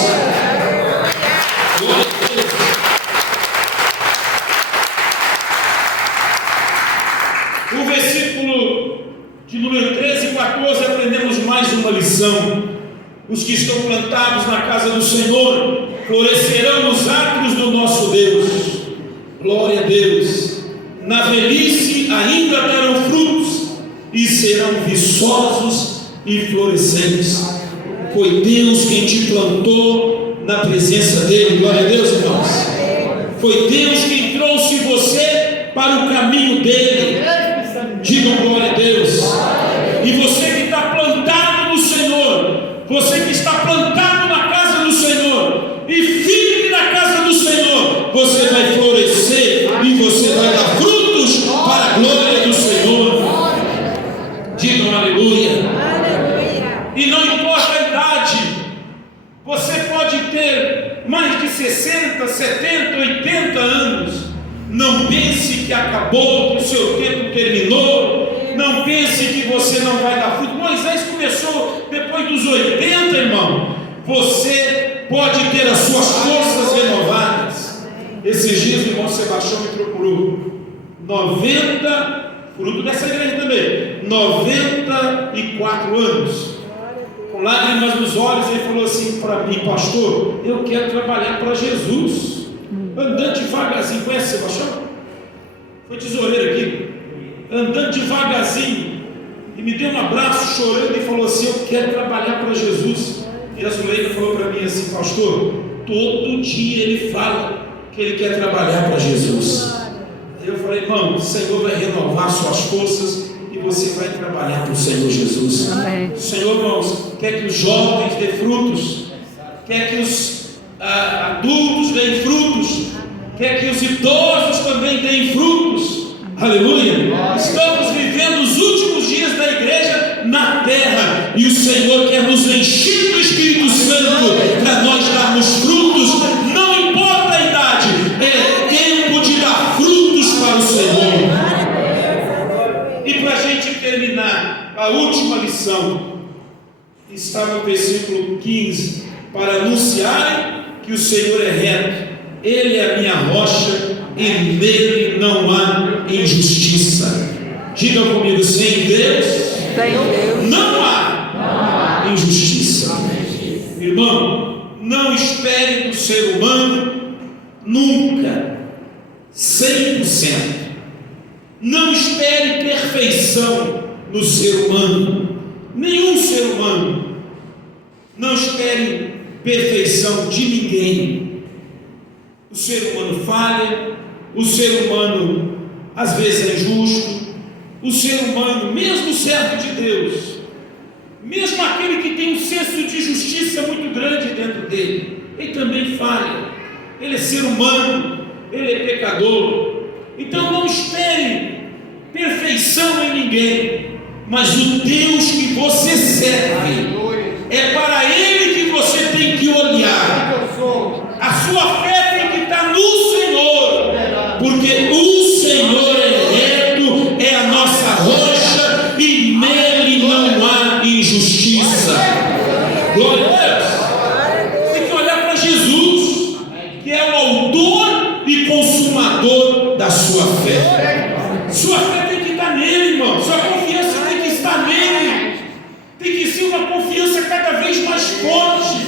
O versículo de número 13 e 14 aprendemos mais uma lição. Os que estão plantados na casa do Senhor florescerão nos átrios do nosso Deus. Glória a Deus. Na velhice ainda darão frutos e serão viçosos e florescentes. Foi Deus quem te plantou na presença dele. Glória a Deus, irmãos. Foi Deus quem trouxe você para o caminho dele. Digam glória a Deus. E você que está plantado no Senhor, você que está plantado na casa do Senhor e firme na casa do Senhor, você vai florescer e você vai dar frutos para a glória do Senhor. Digam aleluia. E não importa a idade, você pode ter mais de 60, 70, 80 anos. Não pense que acabou, que o seu tempo terminou. Não pense que você não vai dar fruto. Moisés começou depois dos 80, irmão. Você pode ter as suas forças renovadas. Esses dias o irmão Sebastião me procurou. 90, fruto dessa igreja também, 94 anos. Com lágrimas nos olhos, ele falou assim para mim: pastor, eu quero trabalhar para Jesus. Andando devagarzinho, conhece Sebastião? Foi tesoureiro aqui. Andando devagarzinho, e me deu um abraço chorando e falou assim: eu quero trabalhar para Jesus. E a Zuleika falou para mim assim: pastor, todo dia ele fala que ele quer trabalhar para Jesus. Aí eu falei: irmão, o Senhor vai renovar suas forças e você vai trabalhar para o Senhor Jesus. Amém. O Senhor, irmãos, quer que os jovens dê frutos, quer que os adultos deem frutos, quer que os idosos também deem frutos. Aleluia. Estamos vivendo os últimos dias da igreja na terra, e o Senhor quer nos encher do Espírito Espírito Santo para nós darmos frutos, não importa a idade, é tempo de dar frutos para o Senhor. E para a gente terminar, a última lição está no versículo 15: para anunciar que o Senhor é reto, Ele é a minha rocha e nele não há injustiça. Diga comigo: sem Deus não há injustiça. Irmão, não espere do ser humano nunca 100%. Não espere perfeição no ser humano. Nenhum ser humano. Não espere perfeição de ninguém. O ser humano falha. O ser humano às vezes é injusto. O ser humano, mesmo servo de Deus, mesmo aquele que tem um senso de justiça muito grande dentro dele, ele também falha. Ele é ser humano, ele é pecador. Então não espere perfeição em ninguém, mas o Deus que você serve, é para Ele que você tem que olhar. A sua fé tem que estar no Senhor, porque o Senhor é reto, é a nossa rocha e nele não há injustiça. Glória a Deus. Tem que olhar para Jesus, que é o autor e consumador da sua fé. Sua fé tem que estar nele, irmão. Sua confiança tem que estar nele. Tem que ser uma confiança cada vez mais forte.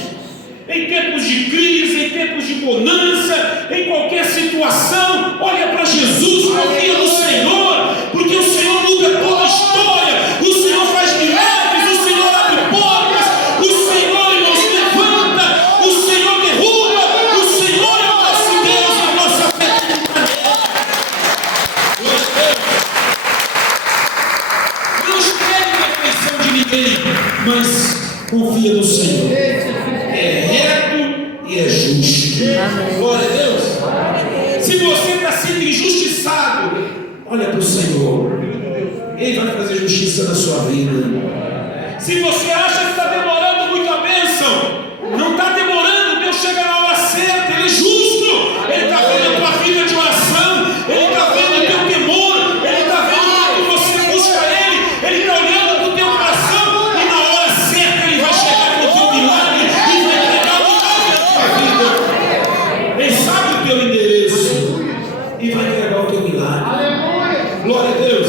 Em tempos de crise, em tempos de bonança, em qualquer situação, olha para Jesus, confia no Senhor, porque o Senhor muda toda a história. O Senhor faz milagres, o Senhor abre portas, o Senhor nos levanta, o Senhor derruba, o Senhor é o nosso Deus, a nossa fé. Não espere a perfeição de ninguém, mas confia no Senhor. É reto e é justo. Glória a Deus. Se você está sendo injustiçado, olha para o Senhor. Ele vai fazer justiça na sua vida. Se você acha que está demorando muito a bênção, não está demorando. Deus chega na hora certa. Ele é justo. Ele está vendo a tua vida de oração. Ele está vendo o teu temor. Ele está vendo quando você busca Ele. Ele está olhando para o teu coração. E na hora certa Ele vai chegar com o teu milagre. Ele sabe o teu endereço e vai entregar o teu milagre. Glória a Deus.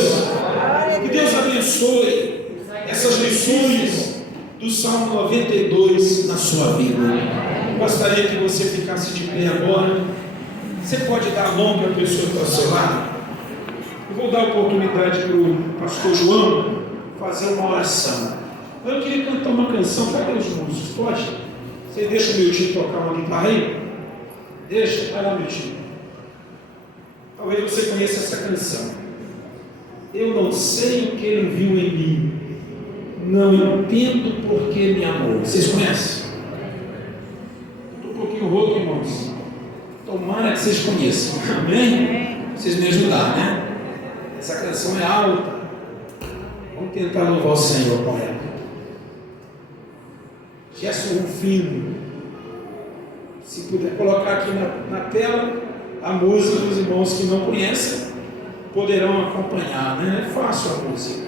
Que Deus abençoe essas lições do Salmo 92 na sua vida. Gostaria que você ficasse de pé agora. Você pode dar a mão para a pessoa que está ao seu lado. Eu vou dar a oportunidade para o pastor João fazer uma oração. Eu queria cantar uma canção. Cadê os músicos? Pode? Você deixa o meu tio tocar uma guitarra aí? Deixa, vai lá, meu tio. Talvez você conheça essa canção. Eu não sei o que Ele viu em mim, não entendo por que me amou. Vocês conhecem? Estou um pouquinho rouco, irmãos. Tomara que vocês conheçam. Amém? Vocês me ajudaram, né? Essa canção é alta. Vamos tentar louvar o Senhor com ela. Gerson Rufino, se puder colocar aqui na tela a música dos irmãos que não conhecem, poderão acompanhar, né? É fácil a música.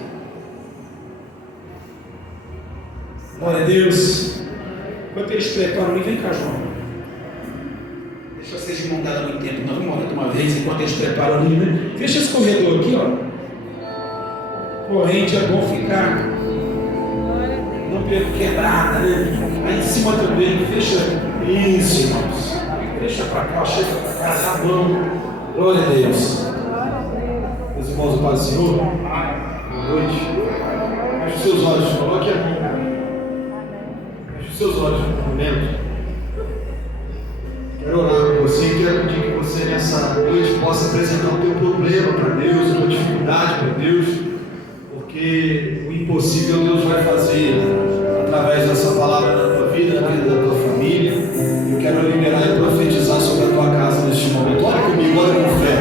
Glória a Deus. Enquanto eles preparam, vem cá, João. Deixa vocês de mão dada muito tempo, não vamos orar de uma vez enquanto eles preparam ali, né? Fecha esse corredor aqui, ó. Corrente é bom ficar. Não perco quebrada, né? Aí em cima também, fecha isso, irmãos. Fecha para cá, chega para cá, dá a mão. Glória a Deus. Meus irmãos, o Pai do Senhor, boa noite. Feche os seus olhos, coloque a mão. Feche os seus olhos no momento. Quero orar por você e quero pedir que você nessa noite possa apresentar o teu problema para Deus, a tua dificuldade para Deus, porque o impossível Deus vai fazer através dessa palavra na tua vida, na vida da tua família. Eu quero liberar e profetizar sobre a tua casa neste momento. Olha comigo, olha com fé.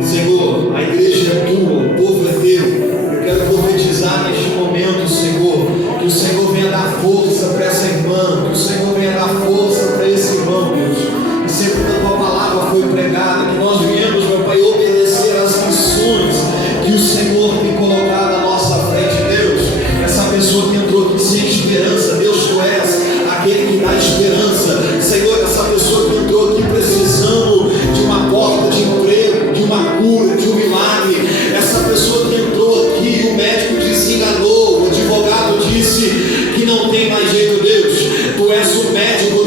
Senhor, a igreja é tua, o povo é teu. Eu quero profetizar neste momento, Senhor, que o Senhor venha dar força para essa irmã, que o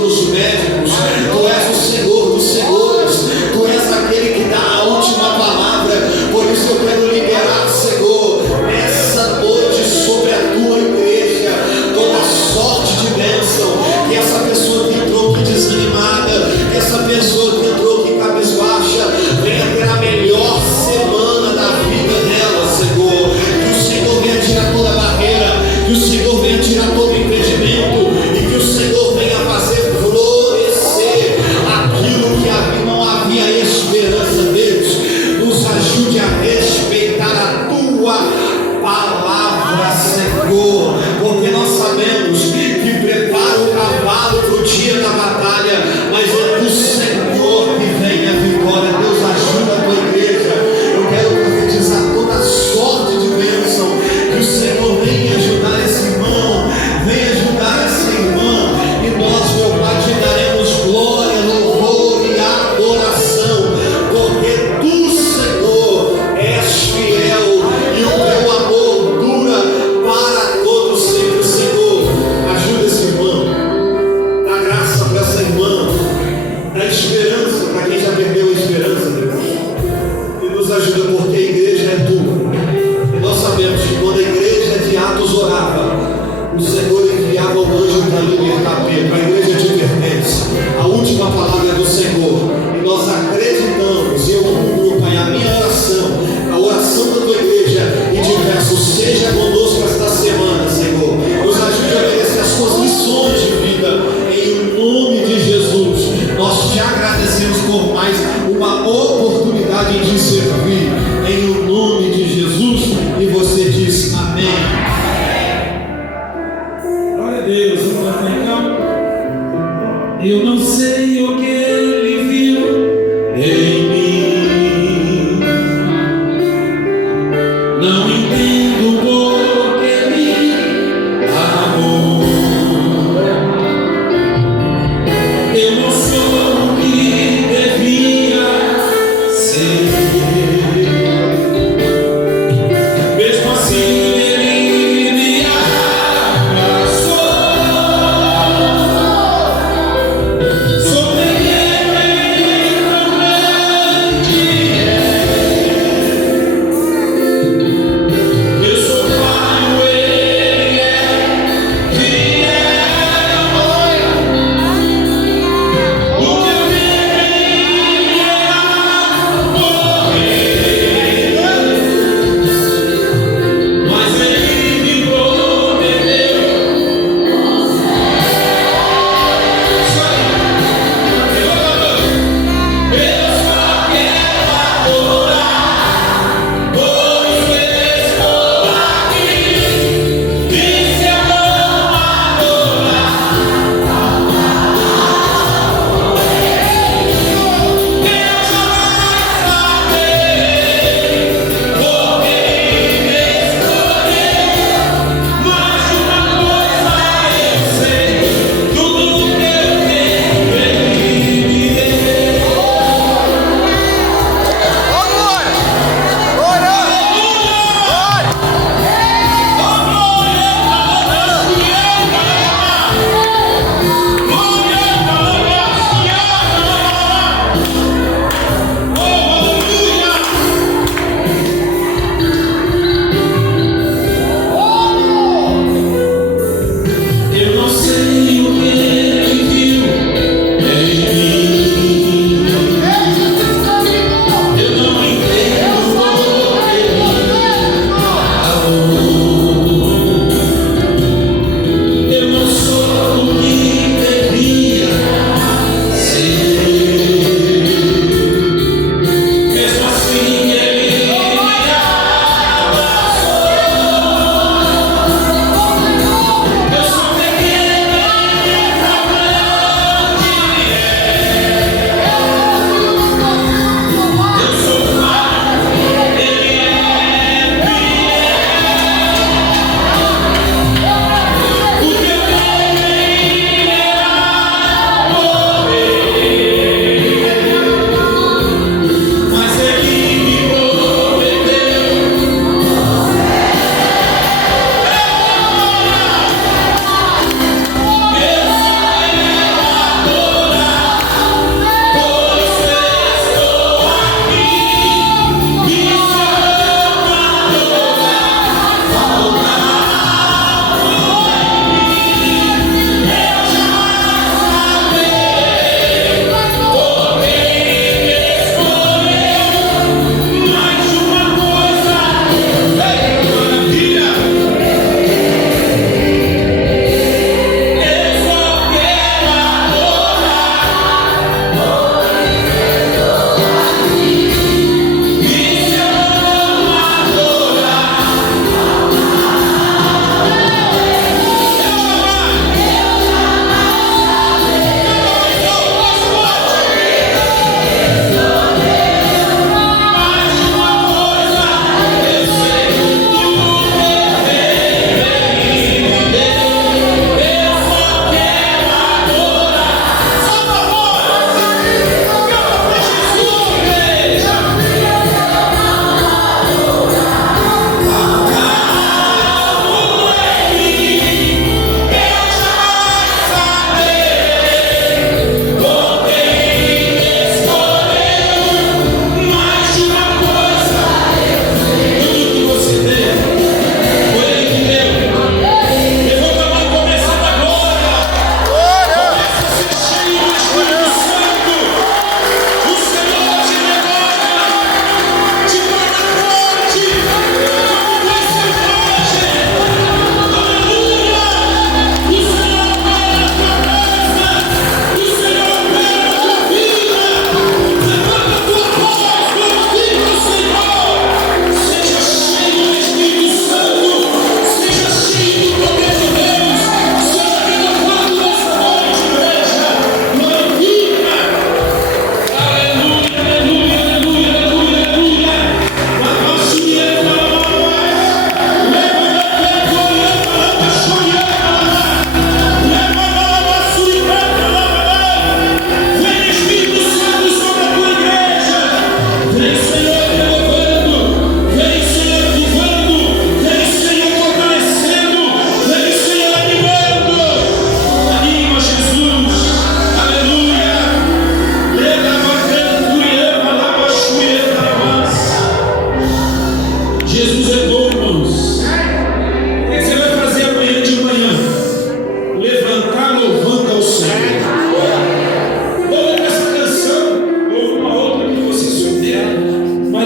dos médicos, Tu és o Senhor dos senhores, Tu és aquele que dá a última palavra. Por isso eu quero liberar, Senhor, nessa noite sobre a Tua igreja, toda sorte de bênção, que essa pessoa que entrou aqui desanimada, que essa pessoa que entrou aqui cabisbaixa, venha ter a melhor semana da vida dela, Senhor. Que o Senhor venha tirar toda a barreira, que o Senhor venha tirar todo o impedimento, e que o Senhor venha fazer florescer aquilo que não havia esperança. Deus, nos ajude a respeitar a Tua palavra, Senhor, porque nós sabemos que prepara o cavalo para o dia da batalha, mas é do Senhor que vem a vitória. Deus, ajuda a Tua igreja. Eu quero profetizar toda sorte de bênção, que o Senhor venha ajudar esse irmão, venha ajudar essa irmã, e nós, meu Pai, te daremos glória, louvor e adoração, porque Tu, Senhor, és fiel, e o Teu amor dura para todos sempre. Senhor, ajuda esse irmão, dá graça para essa irmã,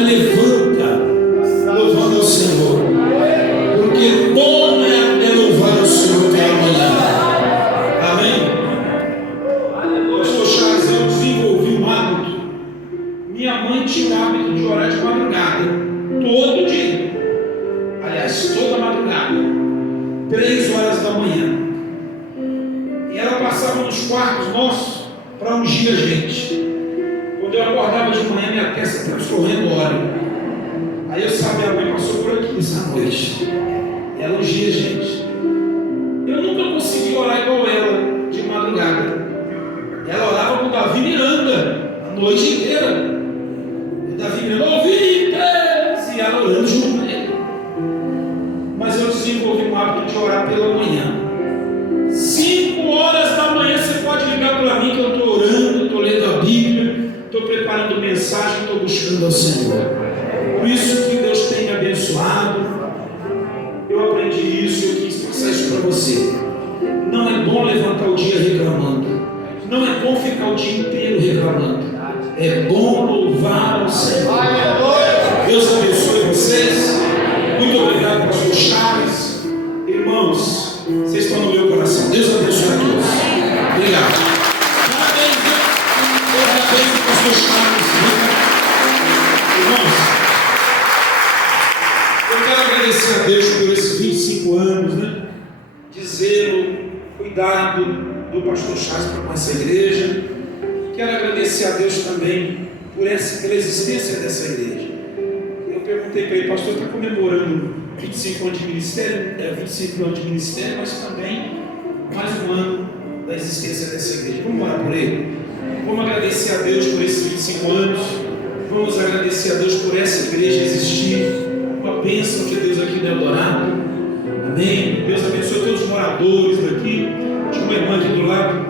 levanta, louvando ao Senhor, porque bom é louvar ao Senhor pela manhã. Amém? Pastor Charles, eu desenvolvi um hábito. Minha mãe tinha o hábito de orar de madrugada, todo dia. Aliás, toda madrugada, 3 horas da manhã. E ela passava nos quartos nossos para ungir a gente. Quando eu acordava de manhã, minha testa estava escorrendo óleo. Aí eu sabia, a mãe passou por aqui essa noite. E ela ungia a gente. Eu nunca consegui orar igual ela de madrugada. Ela orava com o Davi Miranda a noite inteira. E o Davi Miranda ouvia e ela orando junto com ele. Mas eu desenvolvi um hábito de orar pela manhã. 5 horas da manhã você pode ligar para mim que eu estou orando, estou lendo a Bíblia, estou preparando mensagem, estou buscando ao Senhor. Por isso que Deus tem me abençoado. Eu aprendi isso e eu quis passar isso para você. Não é bom levantar o dia reclamando. Não é bom ficar o dia inteiro reclamando. É bom louvar ao Senhor. Deus abençoe vocês. Muito obrigado, pastor Charles. Irmãos, vocês estão no meu coração. Deus abençoe a todos. Obrigado. Parabéns, pastor Charles. Irmãos, eu quero agradecer a Deus por esses 25 anos, de zelo, cuidado do pastor Charles com essa igreja. Quero agradecer a Deus também pela existência dessa igreja. Eu perguntei para ele, pastor, está comemorando 25 anos de ministério? 25 anos de ministério, mas também mais um ano da existência dessa igreja. Vamos orar por ele? Vamos agradecer a Deus por esses 25 anos. Vamos agradecer a Deus por essa igreja existir. Uma bênção de Deus aqui no Eldorado. Amém? Deus abençoe todos os moradores daqui. Tinha uma irmã aqui do lado,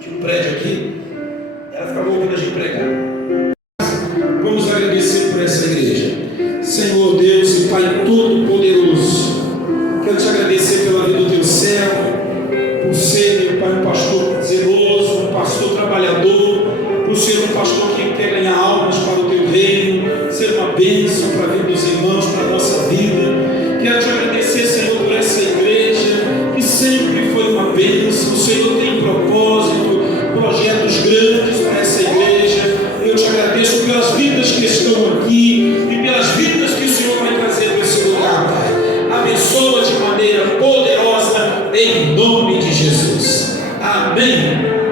tinha um prédio aqui. Ela ficava ouvindo a gente pregar. Vamos agradecer por essa igreja. Senhor Deus e Pai Todo-Poderoso, quero te agradecer pela vida do teu servo, por ser, meu Pai, um pastor zeloso, um pastor trabalhador, por ser um pastor que quer ganhar almas para o teu reino, ser uma bênção para a vida dos irmãos, para a nossa vida. Quero te agradecer, Senhor, por essa igreja que sempre foi uma bênção. O Senhor tem propósito, projetos grandes para essa igreja. Eu te agradeço pelas vidas que estão aqui e pelas vidas que o Senhor vai trazer para esse lugar, Pai. Abençoa de maneira poderosa, em nome de Jesus. Amém.